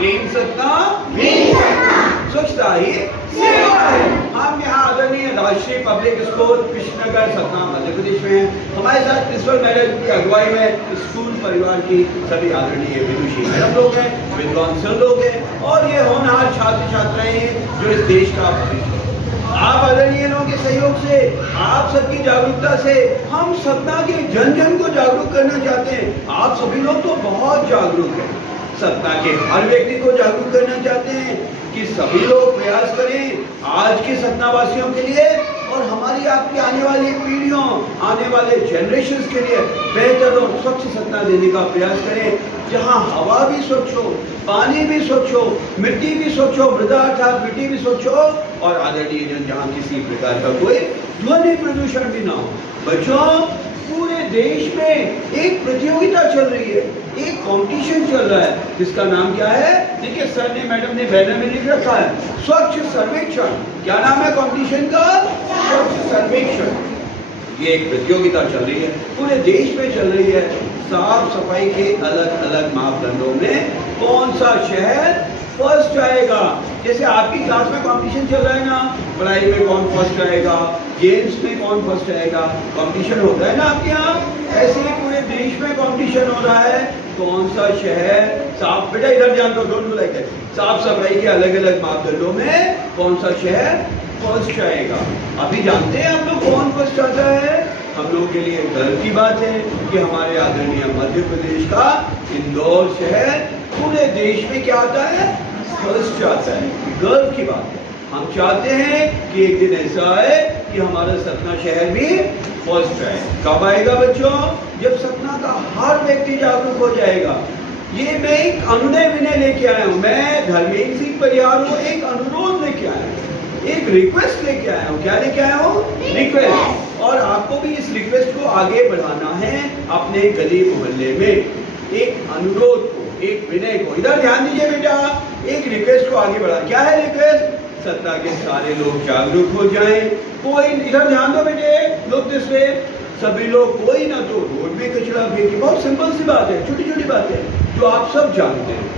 Clean Satna, स्वच्छता ही सेवा है। हम यहाँ आदरणीय राष्ट्रीय पब्लिक स्कूल कृष्णनगर सतना मध्य प्रदेश में हैं। हमारे साथ प्रिंसिपल मैडम की अगुवाई में स्कूल परिवार की सभी आदरणीय विदुषी मैडम लोग हैं, विद्वान सर लोग हैं और ये होनहार छात्र छात्राएं हैं जो इस देश का भविष्य। आप आदरणीय लोगों के सहयोग से, आप सबकी जागरूकता से हम सतना के जन जन को जागरूक करना चाहते हैं। आप सभी लोग तो बहुत जागरूक हैं, सतना के हर व्यक्ति को जागरूक करना चाहते हैं कि सभी लोग प्रयास करें आज के सतना वासियों के लिए और हमारी आपकी आने वाली पीढ़ियों, आने वाले जनरेशंस के लिए बेहतर और स्वच्छ सतना देने का प्रयास करें, जहां हवा भी स्वच्छ हो, पानी भी स्वच्छ हो, मिट्टी भी स्वच्छ हो, मृदा अर्थात मिट्टी भी स्वच्छ हो और आदरणीय जन जहां किसी प्रकार का कोई ध्वनि प्रदूषण भी ना हो। बच्चों, पूरे देश में एक प्रतियोगिता चल रही है, एक कंपटीशन चल रहा है जिसका नाम क्या है? देखिए सर ने, मैडम ने बैनर में लिख रखा है, स्वच्छ सर्वेक्षण। क्या नाम है कंपटीशन का? स्वच्छ सर्वेक्षण। ये एक प्रतियोगिता चल रही है, पूरे देश में चल रही है। साफ सफाई के अलग अलग मापदंडों में कौन सा शहर फर्स्ट आएगा। जैसे आपकी क्लास में कंपटीशन चल रहा है ना, पढ़ाई में कौन फर्स्ट आएगा, गेम्स में कौन फर्स्ट आएगा, कंपटीशन होता है ना आपके यहाँ, ऐसे ही पूरे देश में कंपटीशन हो रहा है कौन सा शहर साफ, बेटा इधर ध्यान दो, डोंट डू लाइक दैट, साफ सफाई के अलग अलग मापदंडों में कौन सा शहर फर्स्ट आएगा। अभी जानते हैं हम लोग कौन फर्स्ट आता है? हम लोगों के लिए गर्व की बात है कि हमारे आदरणीय मध्य प्रदेश का इंदौर शहर पूरे देश में क्या आता है? फर्स्ट आता है। गर्व की बात है। हम चाहते हैं कि एक दिन ऐसा आए कि हमारा सतना शहर भी फर्स्ट आए। कब आएगा बच्चों? जब सतना का हर व्यक्ति जागरूक हो जाएगा। ये मैं एक अनुनय विनय लेके आया हूँ, मैं धर्मेंद्र सिंह परिहार को एक अनुरोध लेके आया हूँ, एक रिक्वेस्ट लेके आया हूँ। क्या लेके आया हूँ? रिक्वेस्ट। और आपको भी इस रिक्वेस्ट को आगे बढ़ाना है अपने गली मोहल्ले में, एक अनुरोध को, एक विनय को। इधर ध्यान दीजिए बेटा, एक रिक्वेस्ट को आगे बढ़ा। क्या है रिक्वेस्ट? सत्ता के सारे लोग जागरूक हो जाएं। कोई, इधर ध्यान दो बेटे, लोग जिससे सभी लोग, कोई ना तो रोड में कचरा फेंके। बहुत सिंपल सी बात है, छोटी छोटी बात है जो आप सब जानते हैं।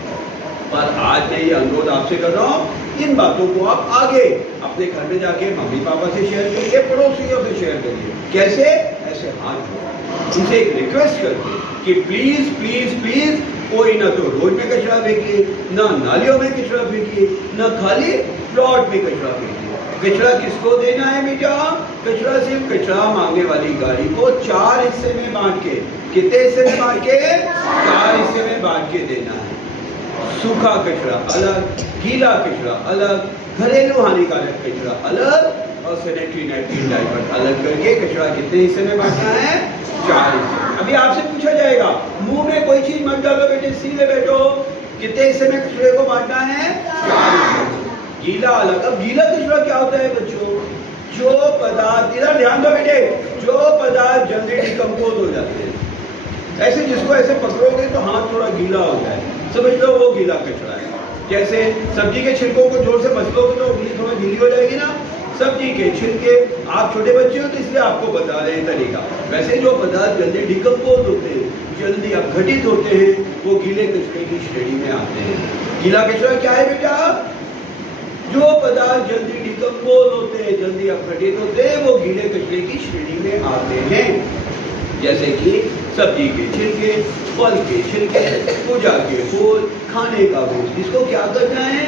पर आज मैं ये अनुरोध आपसे कर रहा हूँ, इन बातों को आप आगे अपने घर में जाके मम्मी पापा से शेयर करिए, पड़ोसियों से शेयर करिए। कैसे? ऐसे हाथ जोड़ उनसे एक रिक्वेस्ट करके कि प्लीज प्लीज प्लीज कोई ना तो रोड में कचरा फेंकिए, ना नालियों में कचरा फेंकिए, ना खाली प्लॉट में कचरा फेंकिए। कचरा किसको देना है बेटा? कचरा सिर्फ कचरा मांगने वाली गाड़ी को 4 हिस्से में बांट के, कितने हिस्से में बांट के? 4 हिस्से में बांट के देना है। सूखा कचरा अलग, गीला कचरा अलग, घरेलू हानिकारक कचरा अलग और सैनिटरी नैपकिन डायपर अलग करके कचरा कितने हिस्से में बांटना है? 4 हिस्से। अभी आपसे पूछा जाएगा, मुंह में कोई चीज मत डालो बेटे, सीधे बैठो। कितने हिस्से में कचरे को बांटना है? 4 हिस्से। गीला अलग। अब गीला कचरा क्या होता है बच्चों? जो पदार्थ, इधर ध्यान दो बेटे, जो पदार्थ जल्दी डिकम्पोज हो जाते हैं, ऐसे जिसको ऐसे पकड़ोगे तो हाथ थोड़ा गीला हो जाए, समझ लो वो गीला कचरा है। जैसे सब्जी के छिलकों को जोर से मसलोगे तो उंगली थोड़ी गीली हो जाएगी ना। सब्जी के छिलके, आप छोटे बच्चे हो तो इसलिए आपको बता रहे हैं तरीका। वैसे जो पदार्थ जल्दी डिकम्पोज होते हैं, जल्दी अपघटित होते हैं, वो गीले कचरे की श्रेणी में आते हैं। गीला कचरा क्या है बेटा? जो पदार्थ जल्दी डिकम्पोज होते हैं, जल्दी अपघटित होते हैं, वो गीले कचरे की श्रेणी में आते हैं। जैसे कि सब्जी के छिलके, फल के छिलके, पूजा के फूल, खाने का वेस्ट, जिसको क्या करना है?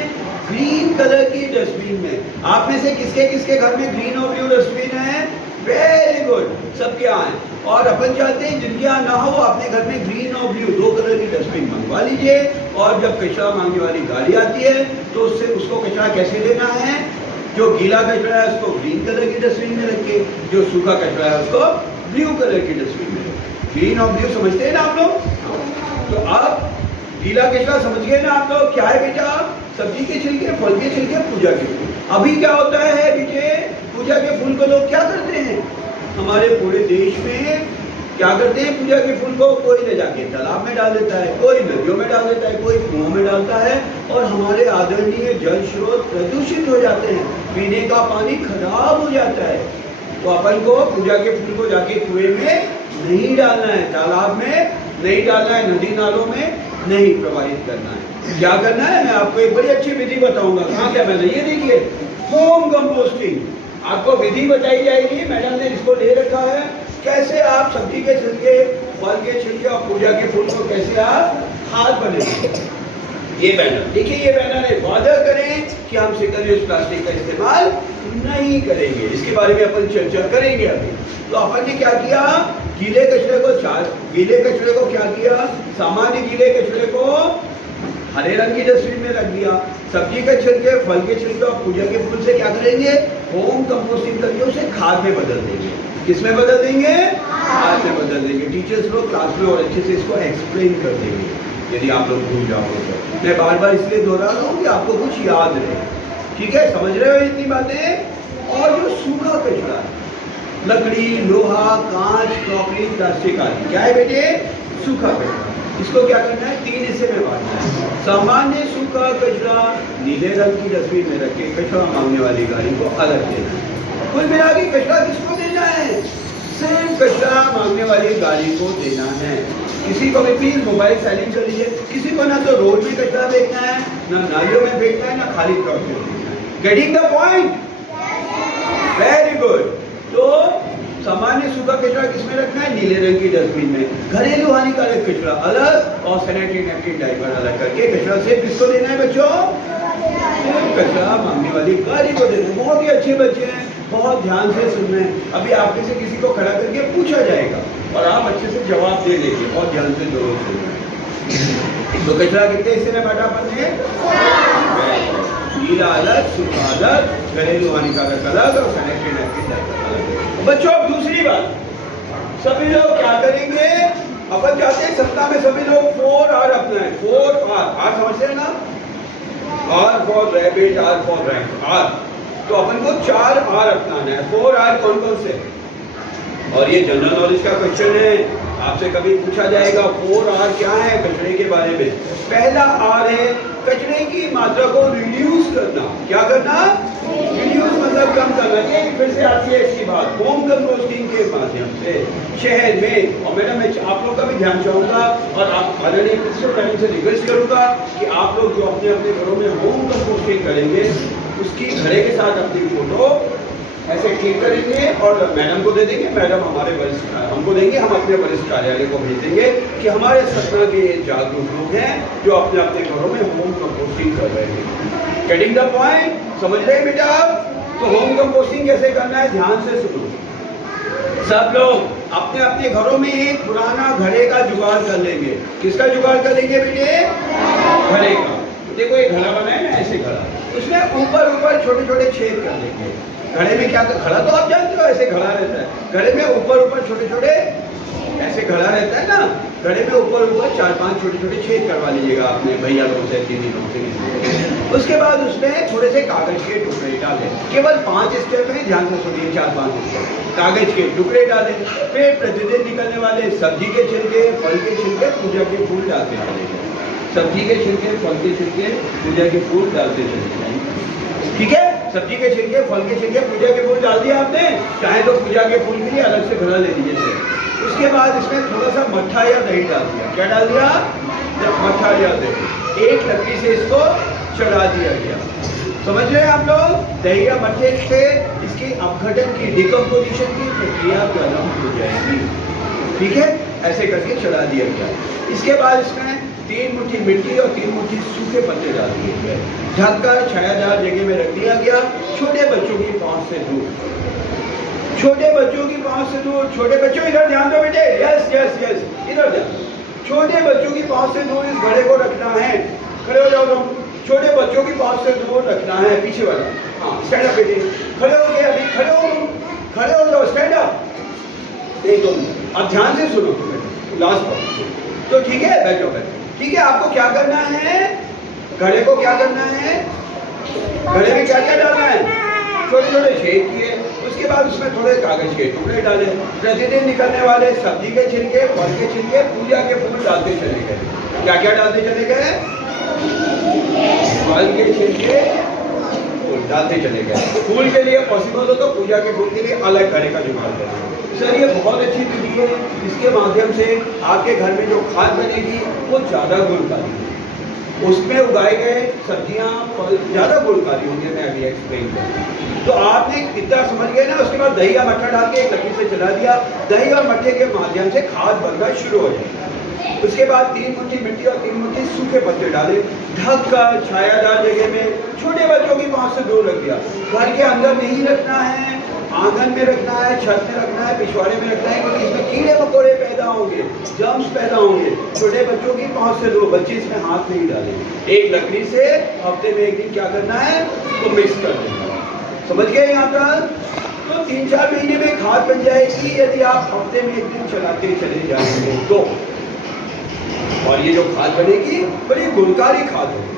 ग्रीन कलर की डस्टबिन में। आप में से किसके किसके घर में ग्रीन और ब्लू डस्टबिन है? वेरी गुड, सबके यहाँ है। और अपन चाहते हैं जिनके यहाँ ना हो, अपने घर में ग्रीन और ब्लू 2 कलर की डस्टबिन मंगवा लीजिए। और जब कचरा मांगने वाली गाड़ी आती है तो उससे उसको कचरा कैसे देना है? जो गीला कचरा है उसको ग्रीन कलर की डस्टबिन में रखे, जो सूखा कचरा है उसको ब्लू कलर की डस्टबिन में रखे। ग्रीन और ब्लू समझते हैं ना आप लोग? तो आप गीला कचरा समझ गए ना आप लोग? क्या है बेटा? सब्जी के छिलके, फल के छिलके, पूजा के फूल। अभी क्या होता है बेटे? पूजा के फूल को लोग क्या करते हैं? हमारे पूरे देश में क्या करते हैं? पूजा के फूल को कोई ले जाके तालाब में डाल देता है, कोई नदियों में डाल देता है, कोई कुओं में डालता है और हमारे आदरणीय जल स्रोत प्रदूषित हो जाते हैं, पीने का पानी खराब हो जाता है। तो अपन को पूजा के फूल को जाके कुएं में नहीं डालना है, तालाब में नहीं डालना है, नदी नालों में नहीं प्रवाहित करना है। क्या करना है, मैं आपको एक बड़ी अच्छी विधि बताऊंगा। कहाँ क्या मैंने, ये देखिए होम कंपोस्टिंग आपको विधि बताई जाएगी। मैडम ने इसको ले रखा है, कैसे आप सब्जी के छिलके, फल के छिलके और पूजा के फूल को कैसे आप खाद बनेंगे। ये बैनर देखिए, ये बैनर है, वादा करें कि हम सिंगल यूज प्लास्टिक का इस्तेमाल नहीं करेंगे। इसके बारे में अपन चर्चा करेंगे अभी। तो अपन ने क्या किया, गीले कचरे को क्या किया, सामान्य गीले कचरे को हरे रंग की डस्टबिन में रख दिया। सब्जी के छिलके, फल के छिलके और पूजा के फूल से क्या करेंगे, होम कंपोस्टिंग करके उसे खाद में बदल देंगे। किस में बदल देंगे, खाद में बदल देंगे। टीचर्स लोग क्लास में और अच्छे से इसको एक्सप्लेन कर देंगे, यदि आप लोग भूल जाओ तो। मैं बार बार इसलिए दोहरा रहा हूँ कि आपको कुछ याद रहे। ठीक है, समझ रहे हो इतनी बातें। और जो सूखा कचरा, लकड़ी, लोहा, कांच, क्रॉकरी, प्लास्टिक आदि, क्या है बेटे, सूखा कचरा। इसको क्या करना है, 3 हिस्से में बांटना है। सामान्य सूखा कचरा नीले रंग की डस्टबिन में रख के कचरा मांगने वाली गाड़ी को अलग देना है। कुल मिला के कचरा किसको देना है, सिर्फ कचरा मांगने वाली गाड़ी को देना है। किसी को भी प्लीज मोबाइल साइलेंट कर लीजिए। किसी को ना तो रोड में कचरा फेंकना है, ना नालियों में फेंकना है, ना खाली प्लॉट में फेंकना है। Getting the point, very good. तो सामान्य सूखा कचरा किसमें रखना है, नीले रंग की डस्टबिन में। घरेलू हानिकारक कचरा अलग और सैनिटरी नैपकिन, डायपर अलग करके कचरा से किसको देना है बच्चों, कचरा मांगने वाली गाड़ी को देना है। बहुत ही अच्छे बच्चे हैं, बहुत ध्यान से सुन रहे हैं। अभी आप में से किसी को खड़ा करके पूछा जाएगा और आप अच्छे से जवाब दे देंगे, बहुत ध्यान से दोनों सुन रहे हैं। तो कचरा कितने हिस्से में बांटा अपन ने, गीला अलग, सूखा अलग, घरेलू हानिकारक अलग और सैनिटरी नैपकिन डायपर अलग। बच्चों अब दूसरी बात, सभी लोग क्या करेंगे, अपन चाहते हैं सप्ताह में सभी लोग 4R अपनाएं। 4R समझते हैं ना, R for rabbit, R for rat, R। तो अपन को 4R अपनाना है। 4R कौन कौन से, और ये जनरल नॉलेज का क्वेश्चन है, आपसे कभी पूछा जाएगा 4R क्या है कचरे के बारे में। पहला R है कचरे की मात्रा को रिड्यूस करना। क्या करना, रिड्यूस मतलब कम करना। ये फिर से आती है इसकी बात, होम कंपोस्टिंग के माध्यम से शहर में। और मैडम मैं आप लोग का भी ध्यान चाहूँगा और आप आदरणीय प्रिंसिपल मैडम से रिक्वेस्ट करूँगा कि आप लोग जो अपने अपने घरों में होम कंपोस्टिंग करेंगे उसकी घड़े के साथ अपनी फोटो ऐसे क्लिक करेंगे और मैडम को दे देंगे। मैडम हमारे वरिष्ठ हमको देंगे, हम अपने वरिष्ठ कार्यालय को भेज देंगे कि हमारे सतना के जागरूक लोग हैं जो अपने अपने घरों में होम कंपोस्टिंग कर रहे हैं। गेटिंग द पॉइंट, समझ रहे हैं बेटा आप। तो होम कंपोस्टिंग कैसे करना है, ध्यान से सुनो। सब लोग अपने अपने घरों में एक पुराना घड़े का जुगाड़ कर लेंगे। किसका जुगाड़ कर लेंगे बेटे, घड़े का। देखो ये घड़ा बना है ना, ऐसे घड़ा, उसमें ऊपर ऊपर छोटे छोटे छेद कर देंगे। घड़े में क्या, घड़ा तो आप जानते हो ऐसे घड़ा रहता है, घड़े में ऊपर ऊपर छोटे छोटे ऐसे घड़ा रहता है ना, घड़े में ऊपर ऊपर 4-5 छोटे छोटे छेद करवा लीजिएगा अपने भैया लोगों से, दीदी लोगों से। उसके बाद उसमें थोड़े से कागज के टुकड़े डालें। केवल 5 स्टेप हैं, ध्यान से सुनिए, 4-5 स्टेप। कागज के टुकड़े डालें, फिर प्रतिदिन निकलने वाले सब्जी के छिलके, फल के छिलके, पूजा के फूल डालते चलेंगे। सब्जी के छिलके, फल के छिलके, पूजा के फूल डालते चलेंगे। ठीक है, सब्जी के छिलके, फल के छिलके, पूजा के फूल डाल दिया आपने। चाहे तो पूजा के फूल के लिए अलग से घड़ा ले लीजिए। उसके बाद इसमें थोड़ा सा मट्ठा या दही डाल दिया। क्या डाल दिया, जब मट्ठा या दही, एक लकड़ी से इसको चढ़ा दिया गया। समझ रहे हैं आप लोग, दही या मट्ठे से इसकी अपघटन की, डिकम्पोजिशन की प्रक्रिया प्रारंभ हो जाएगी। ठीक है, ऐसे करके चढ़ा दिया गया। इसके बाद इसमें 3 मुट्ठी मिट्टी और 3 मुट्ठी सूखे पत्ते डाल दिए गए। ढककर छायादार जगह में रख दिया गया, छोटे बच्चों की पहुंच से दूर। छोटे बच्चों की पहुंच से दूर, छोटे बच्चों इधर ध्यान दो बेटे, यस यस यस, इधर ध्यान। छोटे बच्चों की पहुंच से दूर इस घड़े को रखना है। खड़े हो जाओ तुम। छोटे बच्चों की पहुंच से दूर रखना है, पीछे वाला। हाँ, स्टैंड अप बेटे, खड़े हो गए, अभी खड़े हो तुम, खड़े हो जाओ, स्टैंड अप। एक 2 अब ध्यान से सुनो लास्ट पर। तो ठीक है, बैठो बैठो। ठीक है, आपको क्या करना है, घड़े को क्या करना है, घड़े में क्या क्या डालना है, छोटे छोटे छेद किए। उसके बाद उसमें थोड़े कागज के टुकड़े डाले। प्रतिदिन निकलने वाले सब्जी के छिलके, फल के छिलके, पूजा के फूल डालते चले गए। क्या क्या डालते चले गए, फल के छिलके, फूल डालते चले गए। फूल के लिए पॉसिबल हो तो पूजा के फूल के लिए अलग करने का जुगाड़ करें। सर ये बहुत अच्छी विधि है, इसके माध्यम से आपके घर में जो खाद बनेगी वो ज़्यादा गुणकारी है, उसमें उगाए गए सब्जियां फल ज़्यादा गुणकारी होंगे। मैं अभी एक्सप्लेन करूँ तो आपने इतना समझ गए ना। उसके बाद दही या मट्ठा डाल के एक लकड़ी से चला दिया, दही और मट्ठे के माध्यम से खाद बनना शुरू हो जाएगा। उसके बाद 3 मुट्ठी मिट्टी और 3 मुट्ठी सूखे पत्ते डाले, ढक कर छायादार जगह में छोटे बच्चों की पहुंच से दूर रख दिया। घर के अंदर नहीं रखना है, आंगन में रखना है, छत में रखना है, पिछवाड़े में रखना है, क्योंकि इसमें कीड़े मकोड़े पैदा होंगे, जर्म्स पैदा होंगे। छोटे बच्चों की पहुंच से दूर, बच्चे इसमें हाथ नहीं डालेंगे। एक लकड़ी से हफ्ते में एक दिन क्या करना है तो मिक्स कर देना। समझ गए यहाँ पर? तो 3-4 महीने में खाद बन जाएगी यदि आप हफ्ते में एक दिन चलाते चले जाएंगे तो। और ये जो खाद बनेगी बड़ी गुणकारी खाद होगी,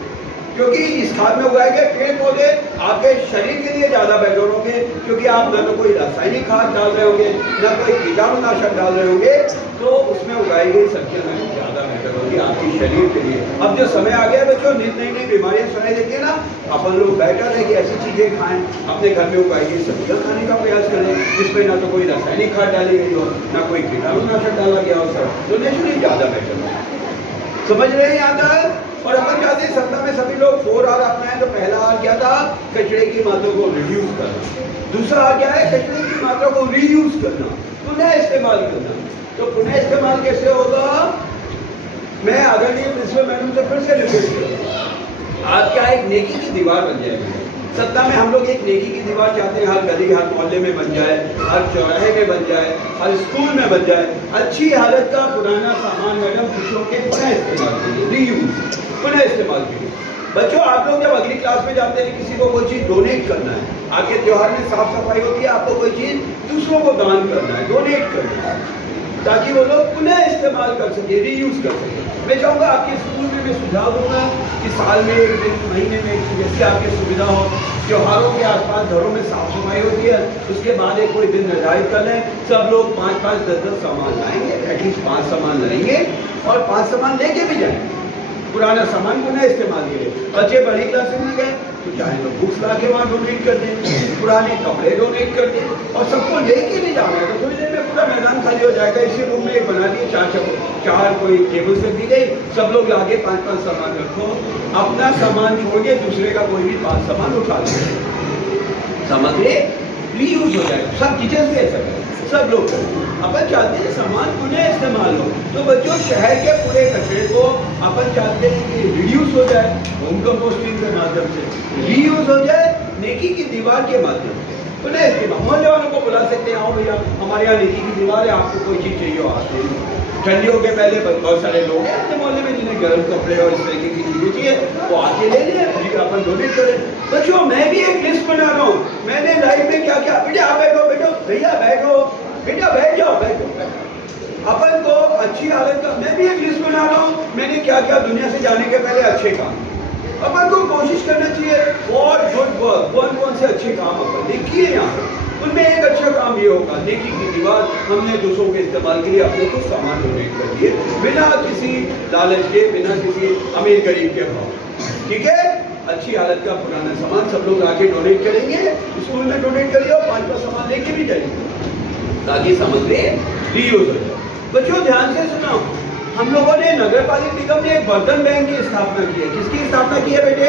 क्योंकि इस खाद में उगाए गए पेड़ पौधे आपके शरीर के लिए ज़्यादा बेहतर होंगे, क्योंकि आप न तो कोई रासायनिक खाद डाल रहे होंगे न कोई कीटाणुनाशक डाल रहे होंगे, तो उसमें उगाई गई सब्जियां ज़्यादा बेहतर होगी आपके शरीर के लिए। अब जो समय आ गया है बच्चों, नई नई बीमारियां सुनाई देती है ना, अपन लोग बेटर है कि ऐसी चीज़ें खाएं, अपने घर में उगाई गई सब्जियां खाने का प्रयास करें, जिसमें ना तो कोई रासायनिक खाद डाली गई हो ना कोई कीटाणुनाशक डाला गया हो, सब तो नेचुरली ज़्यादा बेटर हो। समझ रहे हैं यहाँ तक? और अपन चाहते हैं सप्ताह में सभी लोग 4R अपनाएं। तो पहला आर क्या था? कचरे की मात्रा को रिड्यूस करना। दूसरा आर क्या है? कचरे की मात्रा को रीयूज करना, पुनः इस्तेमाल करना। तो पुनः इस्तेमाल कैसे होगा? मैं आदरणीय प्रिंसिपल मैडम से फिर से रिक्वेस्ट करूँगा, आज क्या एक नेकी की दीवार बन जाएगी। सप्ताह में हम लोग एक नेकी की दीवार चाहते हैं, हर गली हर मोहल्ले में बन जाए, हर चौराहे में बन जाए, हर स्कूल में बन जाए। अच्छी हालत का पुराना सामान मैडम खुशियों के पुनः इस्तेमाल कीजिए, रीयूज, पुनः इस्तेमाल कीजिए। बच्चों आप लोग जब अगली क्लास में जाते हैं, किसी को कोई चीज़ डोनेट करना है, आपके त्योहार में साफ सफाई होती है, आपको कोई चीज़ दूसरों को दान करना है, डोनेट करना है, ताकि वो लोग पुनः इस्तेमाल कर सके, रीयूज कर सके। मैं चाहूँगा आपके स्कूल में मैं सुझाव दूंगा कि साल में एक दिन, महीने में एक दिन, जैसे आपकी सुविधा हो। त्योहारों के आसपास घरों में साफ सफाई होती है, उसके बाद एक कोई दिन निर्धारित कर लें, सब लोग 5-5, 10-10 सामान लाएंगे, एटलीस्ट 5 सामान लाएंगे और 5 सामान लेके भी जाएंगे। पुराना सामान को न इस्तेमाल के लिए। बच्चे बड़ी क्लास में गए तो चाहे तो बुक्स ला के वहाँ डोनेट कर दें, पुराने कपड़े डोनेट कर दें, और सबको लेके नहीं जाना है। तो थोड़ी देर में पूरा मैदान खाली हो जाएगा। इसी रूम में एक बना दिए, 4 कोई टेबल से दी गई, सब लोग लाके 5-5 सामान रखो, अपना सामान छोड़ के दूसरे का कोई भी 5 सामान उठा ले, सामग्री रीयूज हो जाएगा। सब टीचर्स भी ऐसा करें, सब लोग करें। अपन चाहते हैं सामान पुनः इस्तेमाल हो। तो बच्चों शहर के पूरे कचरे को अपन चाहते हैं कि रिड्यूस हो जाए, होम कंपोस्टिंग के माध्यम से रीयूज हो जाए, नेकी की दीवार के माध्यम से पुनः इस्तेमाल। मोहल्ले वालों को बुला सकते हैं, आओ भैया हमारे यहाँ नेकी की दीवार है, आपको कोई चीज़ चाहिए हो आते हैं। ठंडियों के पहले बहुत सारे लोग हैं अपने मोहल्ले में जिन्हें गर्म कपड़े और इस तरीके की चीज़ें चाहिए, वो आके ले लें, फिर अपन डोनेट करें। बच्चों मैं भी एक लिस्ट बना रहा हूँ, मैंने लाइफ में क्या क्या, बेटे आप बैठो बैठो, भैया बैठो, बेटा बैठ जाओ बैठो। अपन को अच्छी हालत का, मैं भी एक लिस्ट बना रहा हूँ, मैंने क्या क्या दुनिया से जाने के पहले अच्छे काम। अपन को कोशिश करना चाहिए और गुड वर्क, कौन कौन से अच्छे काम अपन देखिए यहाँ, उनमें एक अच्छा काम ये होगा, नेकी की दीवार हमने दूसरों के इस्तेमाल के लिए अपने को सामान डोनेट कर दिए, बिना किसी लालच के, बिना किसी अमीर गरीब के भाव। ठीक है, अच्छी हालत का पुराना सामान सब लोग आके डोनेट करेंगे, स्कूल में डोनेट करिए और 5 सामान लेके भी जाएंगे ताकि सामग्री रीयूज हो जाए। बच्चों ध्यान से सुनो, हम लोगों ने नगर पालिका निगम ने एक बर्तन बैंक की स्थापना की है। किसकी स्थापना की है बेटे?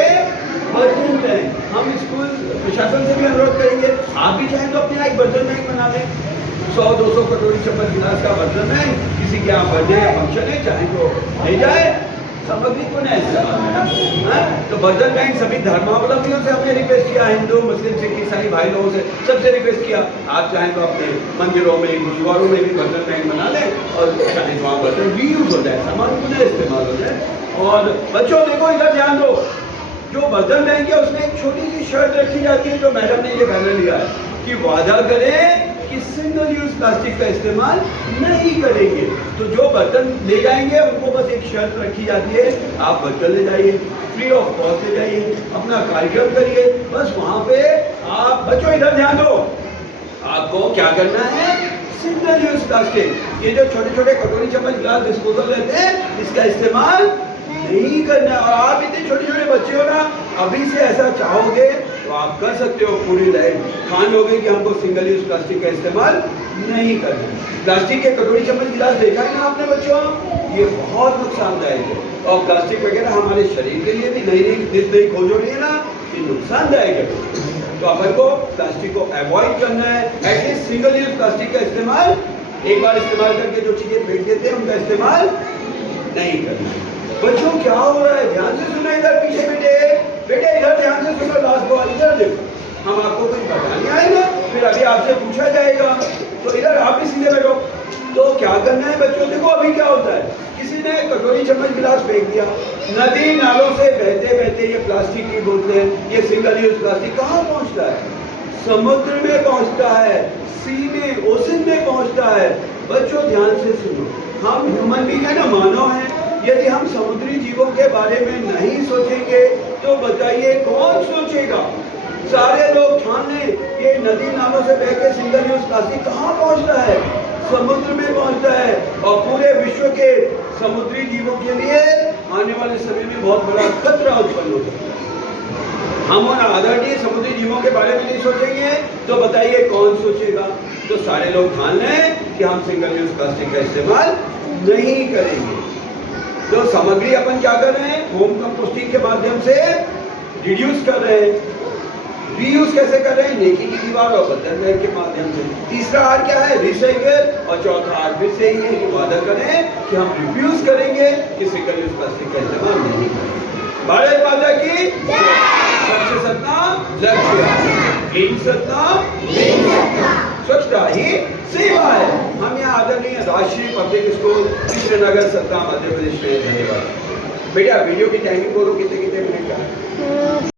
बर्तन बैंक। हम स्कूल प्रशासन से भी अनुरोध करेंगे, आप भी चाहें तो अपने यहाँ एक बर्तन बैंक बना लें, 100-200 कटोरी चम्मच गिलास का बर्तन बैंक, किसी के यहाँ बर्थडे या फंक्शन है चाहे तो ले जाए, सामग्री को नहीं इस्तेमाल। तो बर्तन बैंक सभी धर्मावलंबियों से हमने रिक्वेस्ट किया, हिंदू मुस्लिम सिख ईसाई भाई लोगों से सबसे रिक्वेस्ट किया, आप चाहें तो अपने मंदिरों में गुरुद्वारों में भी बर्तन बैंक बना लें और चाहे तो वहाँ बर्तन रीयूज हो जाए, सामान पुनः इस्तेमाल हो जाए। और बच्चों देखो इधर ध्यान दो, जो बर्तन बैंक है उसमें एक छोटी सी शर्त रखी जाती है, जो मैडम ने ये बैनर लिया है कि वादा करें कि सिंगल यूज प्लास्टिक का इस्तेमाल नहीं करेंगे। तो जो बर्तन ले जाएंगे उनको बस एक शर्त रखी जाती है, आप बर्तन ले जाइए, फ्री ऑफ कॉस्ट ले जाइए, अपना कार्यक्रम करिए, बस वहाँ पे आप। बच्चों इधर ध्यान दो, आपको क्या करना है, सिंगल यूज प्लास्टिक, ये जो छोटे छोटे कटोरी चम्मच गिलास डिस्पोजल रहते हैं, इसका इस्तेमाल नहीं करना। और आप इतने छोटे छोटे बच्चे हो ना, अभी से ऐसा चाहोगे तो आप कर सकते हो पूरी लाइफ ठान लोगे कि हमको सिंगल यूज प्लास्टिक का इस्तेमाल नहीं करना। प्लास्टिक के कटोरी चम्मच गिलास देखा है ना आपने बच्चों, ये बहुत नुकसानदायक है। और प्लास्टिक वगैरह हमारे शरीर के लिए भी नई खोज हो रही है ना, ये नुकसानदायक है। तो अपन को प्लास्टिक को अवॉइड करना है। एटलीस्ट सिंगल यूज प्लास्टिक का इस्तेमाल एक बार इस्तेमाल करके जो चीजें फेंक देते हैं उनका इस्तेमाल नहीं करना है। बच्चों क्या हो रहा है, ध्यान से सुनो इधर पीछे बेटे इधर ध्यान से सुनो, लास्ट बॉल इधर देखो। हम आपको कुछ बताने आएंगे, फिर अभी आपसे पूछा जाएगा, तो इधर आप भी सीधे बैठो। तो क्या करना है बच्चों, देखो अभी क्या होता है, किसी ने कटोरी चम्मच गिलास फेंक दिया, नदी नालों से बहते बहते ये प्लास्टिक की बोतलें, ये सिंगल यूज प्लास्टिक कहाँ पहुँचता है? समुद्र में पहुँचता है, सी में, ओशन में पहुँचता है। बच्चों ध्यान से सुनो, हम ह्यूमन बीइंग है ना, मानव है। यदि हम समुद्री जीवों के बारे में नहीं सोचेंगे तो बताइए कौन सोचेगा? सारे लोग ठान लें ये नदी नालों से बह के सिंगल यूज प्लास्टिक कहाँ पहुँचता है? समुद्र में पहुँचता है। और पूरे विश्व के समुद्री जीवों के लिए आने वाले समय में बहुत बड़ा खतरा उत्पन्न हो सकता है। हम और आदरणीय समुद्री जीवों के बारे में नहीं सोचेंगे तो बताइए कौन सोचेगा? तो सारे लोग ठान लें कि हम सिंगल यूज प्लास्टिक का इस्तेमाल नहीं करेंगे। तो सामग्री अपन क्या कर रहे हैं? होम कंपोस्टिंग के माध्यम से रिड्यूस कर रहे हैं। रीयूज कैसे कर रहे हैं? नेकी की दीवार और बर्तन के माध्यम से। तीसरा आर क्या है? रिसाइकल। और चौथा आर फिर से ही है कि वादा करें कि हम रिफ्यूज करेंगे कि सिंगल यूज प्लास्टिक का इस्तेमाल नहीं करेंगे। भारत माता की सबसे सत्ता लक्ष्य, इन सत्ता स्वच्छता ही सेवा है। हम यहाँ आदरणीय राष्ट्रीय पब्लिक स्कूल कृष्णनगर सत्ता मध्य प्रदेश में। धन्यवाद। बेटा वीडियो की टाइमिंग बोलो कितने कितने मिनट का?